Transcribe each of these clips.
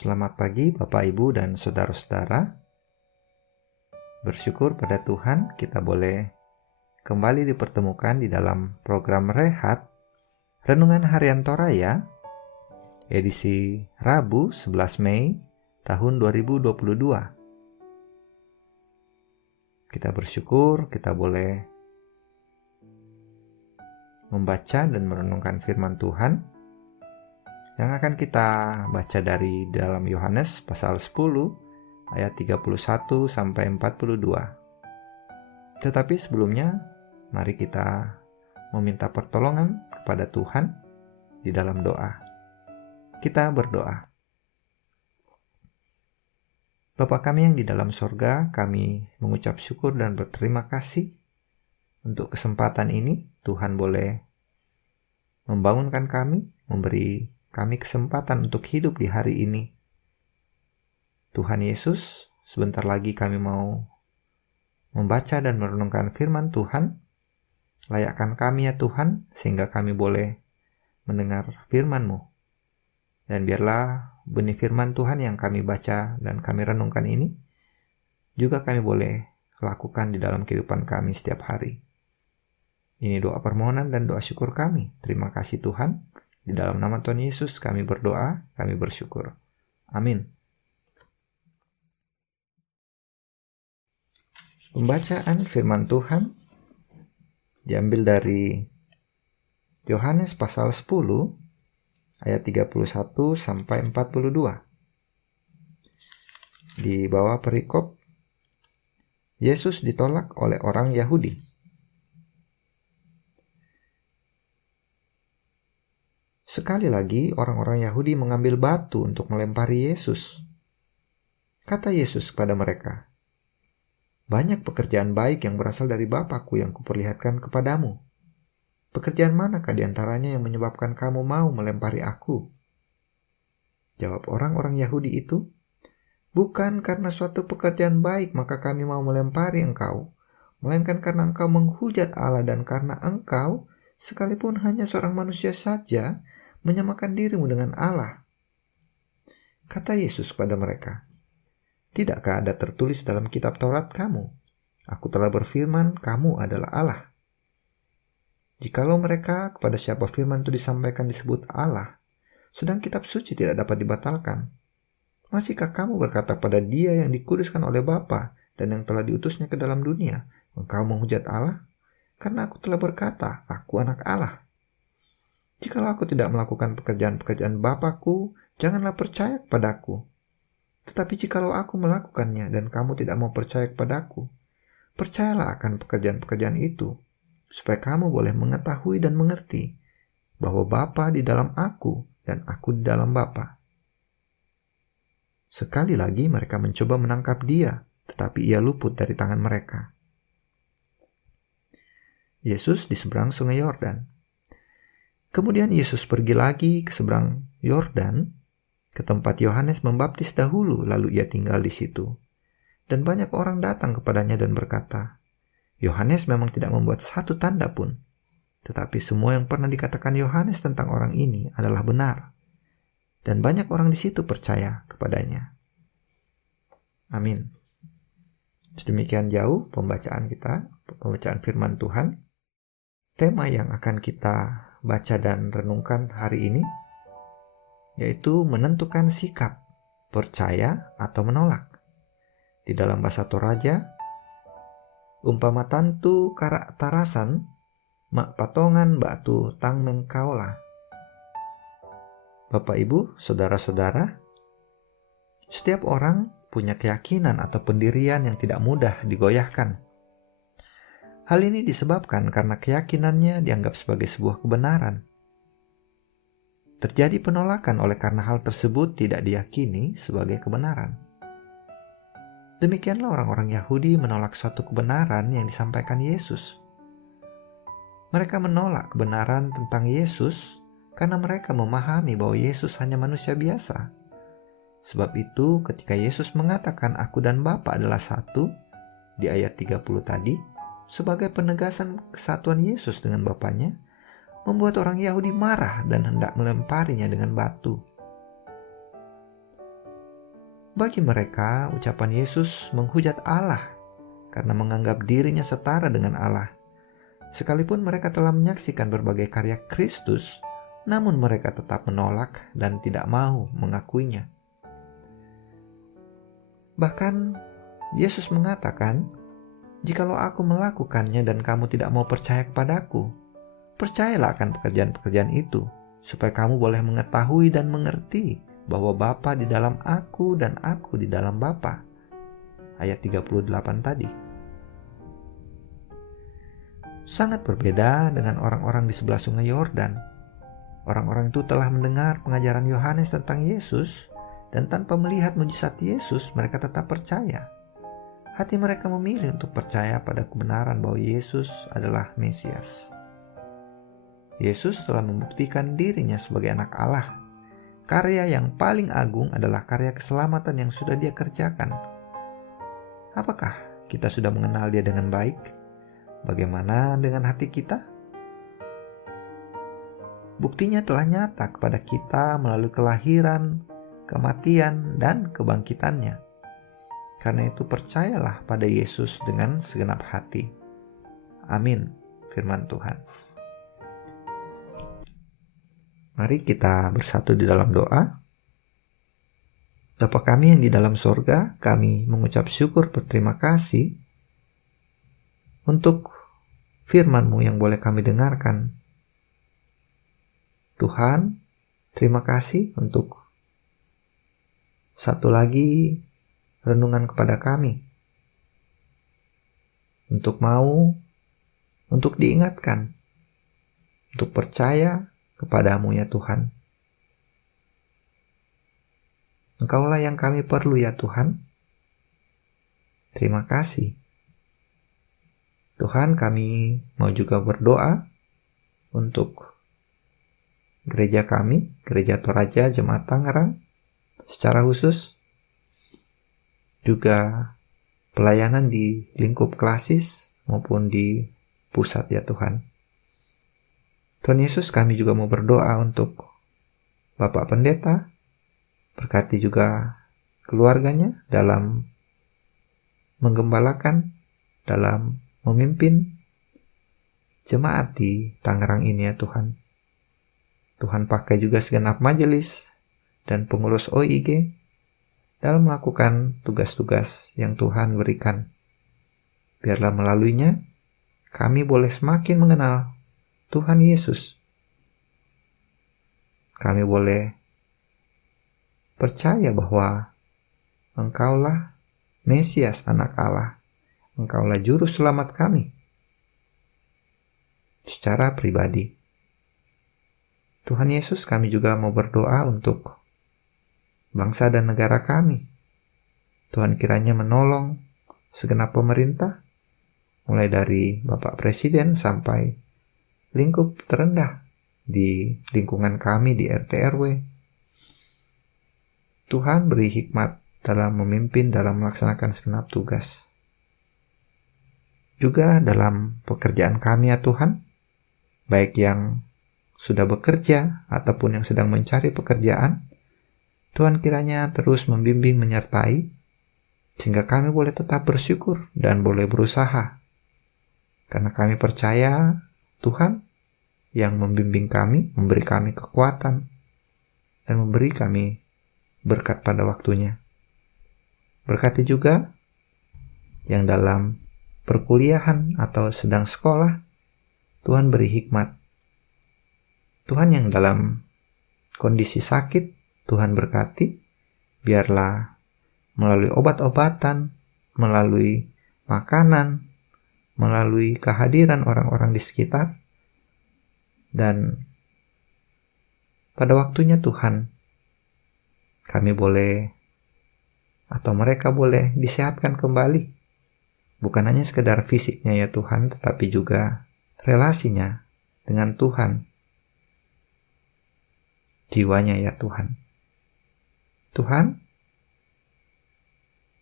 Selamat pagi Bapak, Ibu, dan saudara-saudara. Bersyukur pada Tuhan kita boleh kembali dipertemukan di dalam program Rehat Renungan Harian Toraya edisi Rabu 11 Mei tahun 2022. Kita bersyukur kita boleh membaca dan merenungkan firman Tuhan yang akan kita baca dari dalam Yohanes pasal 10 ayat 31 sampai 42. Tetapi sebelumnya, mari kita meminta pertolongan kepada Tuhan di dalam doa. Kita berdoa. Bapa kami yang di dalam sorga, kami mengucap syukur dan berterima kasih untuk kesempatan ini. Tuhan boleh membangunkan kami, memberi kami kesempatan untuk hidup di hari ini. Tuhan Yesus, sebentar lagi kami mau membaca dan merenungkan firman Tuhan. Layakkan kami ya Tuhan, sehingga kami boleh mendengar firman-Mu. Dan biarlah benih firman Tuhan yang kami baca dan kami renungkan ini, juga kami boleh lakukan di dalam kehidupan kami setiap hari. Ini doa permohonan dan doa syukur kami. Terima kasih Tuhan. Di dalam nama Tuhan Yesus kami berdoa, kami bersyukur. Amin. Pembacaan firman Tuhan diambil dari Yohanes pasal 10 ayat 31 sampai 42. Di bawah perikop, Yesus ditolak oleh orang Yahudi. Sekali lagi orang-orang Yahudi mengambil batu untuk melempari Yesus. Kata Yesus kepada mereka, "Banyak pekerjaan baik yang berasal dari Bapa-Ku yang kuperlihatkan kepadamu. Pekerjaan manakah di antaranya yang menyebabkan kamu mau melempari Aku?" Jawab orang-orang Yahudi itu, "Bukan karena suatu pekerjaan baik maka kami mau melempari engkau, melainkan karena engkau menghujat Allah dan karena engkau, sekalipun hanya seorang manusia saja, menyamakan dirimu dengan Allah." Kata Yesus kepada mereka, "Tidakkah ada tertulis dalam kitab Taurat kamu? Aku telah berfirman, kamu adalah Allah." Jikalau mereka kepada siapa firman itu disampaikan disebut Allah, sedang kitab suci tidak dapat dibatalkan, masihkah kamu berkata pada Dia yang dikuduskan oleh Bapa dan yang telah diutusnya ke dalam dunia, engkau menghujat Allah? Karena aku telah berkata, aku anak Allah. Jikalau aku tidak melakukan pekerjaan-pekerjaan Bapa-Ku, janganlah percaya kepadaku. Tetapi jikalau aku melakukannya dan kamu tidak mau percaya kepadaku, percayalah akan pekerjaan-pekerjaan itu, supaya kamu boleh mengetahui dan mengerti bahwa Bapa di dalam aku dan aku di dalam Bapa. Sekali lagi mereka mencoba menangkap Dia, tetapi Ia luput dari tangan mereka. Yesus di seberang sungai Yordan. Kemudian Yesus pergi lagi ke seberang Yordan, ke tempat Yohanes membaptis dahulu, lalu Ia tinggal di situ. Dan banyak orang datang kepadanya dan berkata, "Yohanes memang tidak membuat satu tanda pun, tetapi semua yang pernah dikatakan Yohanes tentang orang ini adalah benar." Dan banyak orang di situ percaya kepadanya. Amin. Sedemikian jauh pembacaan kita, pembacaan firman Tuhan. Tema yang akan kita baca dan renungkan hari ini yaitu menentukan sikap, percaya atau menolak. Di dalam bahasa Toraja, umpama tantu karak tarasan, mak patongan batu tang mengkaola. Bapak, Ibu, saudara-saudara, setiap orang punya keyakinan atau pendirian yang tidak mudah digoyahkan. Hal ini disebabkan karena keyakinannya dianggap sebagai sebuah kebenaran. Terjadi penolakan oleh karena hal tersebut tidak diyakini sebagai kebenaran. Demikianlah orang-orang Yahudi menolak suatu kebenaran yang disampaikan Yesus. Mereka menolak kebenaran tentang Yesus karena mereka memahami bahwa Yesus hanya manusia biasa. Sebab itu ketika Yesus mengatakan aku dan Bapa adalah satu di ayat 30 tadi, sebagai penegasan kesatuan Yesus dengan Bapanya, membuat orang Yahudi marah dan hendak melemparinya dengan batu. Bagi mereka, ucapan Yesus menghujat Allah karena menganggap dirinya setara dengan Allah. Sekalipun mereka telah menyaksikan berbagai karya Kristus, namun mereka tetap menolak dan tidak mau mengakuinya. Bahkan Yesus mengatakan, "Jikalau aku melakukannya dan kamu tidak mau percaya kepadaku, percayalah akan pekerjaan-pekerjaan itu, supaya kamu boleh mengetahui dan mengerti bahwa Bapa di dalam aku dan aku di dalam Bapa." Ayat 38 tadi. Sangat berbeda dengan orang-orang di sebelah sungai Yordan. Orang-orang itu telah mendengar pengajaran Yohanes tentang Yesus, dan tanpa melihat mujizat Yesus, mereka tetap percaya. Hati mereka memilih untuk percaya pada kebenaran bahwa Yesus adalah Mesias. Yesus telah membuktikan dirinya sebagai anak Allah. Karya yang paling agung adalah karya keselamatan yang sudah Dia kerjakan. Apakah kita sudah mengenal Dia dengan baik? Bagaimana dengan hati kita? Buktinya telah nyata kepada kita melalui kelahiran, kematian, dan kebangkitannya. Karena itu percayalah pada Yesus dengan segenap hati. Amin. Firman Tuhan. Mari kita bersatu di dalam doa. Bapa kami yang di dalam sorga, kami mengucap syukur berterima kasih untuk firman-Mu yang boleh kami dengarkan. Tuhan, terima kasih untuk satu lagi renungan kepada kami. Untuk diingatkan, untuk percaya kepadamu ya Tuhan. Engkaulah yang kami perlu ya Tuhan. Terima kasih. Tuhan, kami mau juga berdoa untuk gereja kami, Gereja Toraja Jemaat Tangerang, secara khusus juga pelayanan di lingkup klasis maupun di pusat ya Tuhan. Tuhan Yesus, kami juga mau berdoa untuk Bapak Pendeta, berkati juga keluarganya dalam menggembalakan, dalam memimpin jemaat di Tangerang ini ya Tuhan. Tuhan pakai juga segenap majelis dan pengurus OIG dalam melakukan tugas-tugas yang Tuhan berikan. Biarlah melaluinya kami boleh semakin mengenal Tuhan Yesus. Kami boleh percaya bahwa Engkaulah Mesias anak Allah. Engkaulah juru selamat kami secara pribadi. Tuhan Yesus, kami juga mau berdoa untuk bangsa dan negara kami. Tuhan kiranya menolong segenap pemerintah, mulai dari Bapak Presiden sampai lingkup terendah di lingkungan kami di RT RW. Tuhan beri hikmat dalam memimpin, dalam melaksanakan segenap tugas. Juga dalam pekerjaan kami ya Tuhan, baik yang sudah bekerja ataupun yang sedang mencari pekerjaan, Tuhan kiranya terus membimbing menyertai, sehingga kami boleh tetap bersyukur dan boleh berusaha. Karena kami percaya Tuhan yang membimbing kami, memberi kami kekuatan, dan memberi kami berkat pada waktunya. Berkati juga yang dalam perkuliahan atau sedang sekolah, Tuhan beri hikmat. Tuhan yang dalam kondisi sakit, Tuhan berkati, biarlah melalui obat-obatan, melalui makanan, melalui kehadiran orang-orang di sekitar, dan pada waktunya Tuhan, kami boleh atau mereka boleh disehatkan kembali. Bukan hanya sekedar fisiknya ya Tuhan, tetapi juga relasinya dengan Tuhan. Jiwanya ya Tuhan. Tuhan,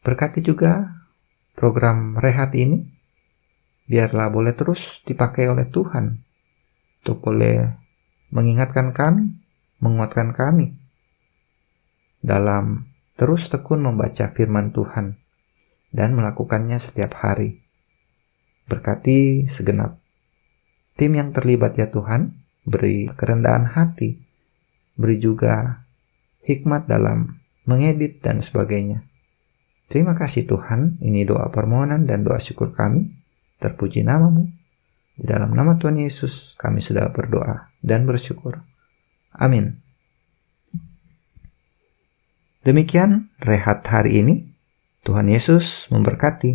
berkati juga program rehat ini, biarlah boleh terus dipakai oleh Tuhan untuk boleh mengingatkan kami, menguatkan kami dalam terus tekun membaca firman Tuhan dan melakukannya setiap hari. Berkati segenap tim yang terlibat ya Tuhan, beri kerendahan hati, beri juga hikmat dalam mengedit dan sebagainya. Terima kasih Tuhan, ini doa permohonan dan doa syukur kami. Terpuji namamu. Di dalam nama Tuhan Yesus kami sudah berdoa dan bersyukur. Amin. Demikian rehat hari ini. Tuhan Yesus memberkati.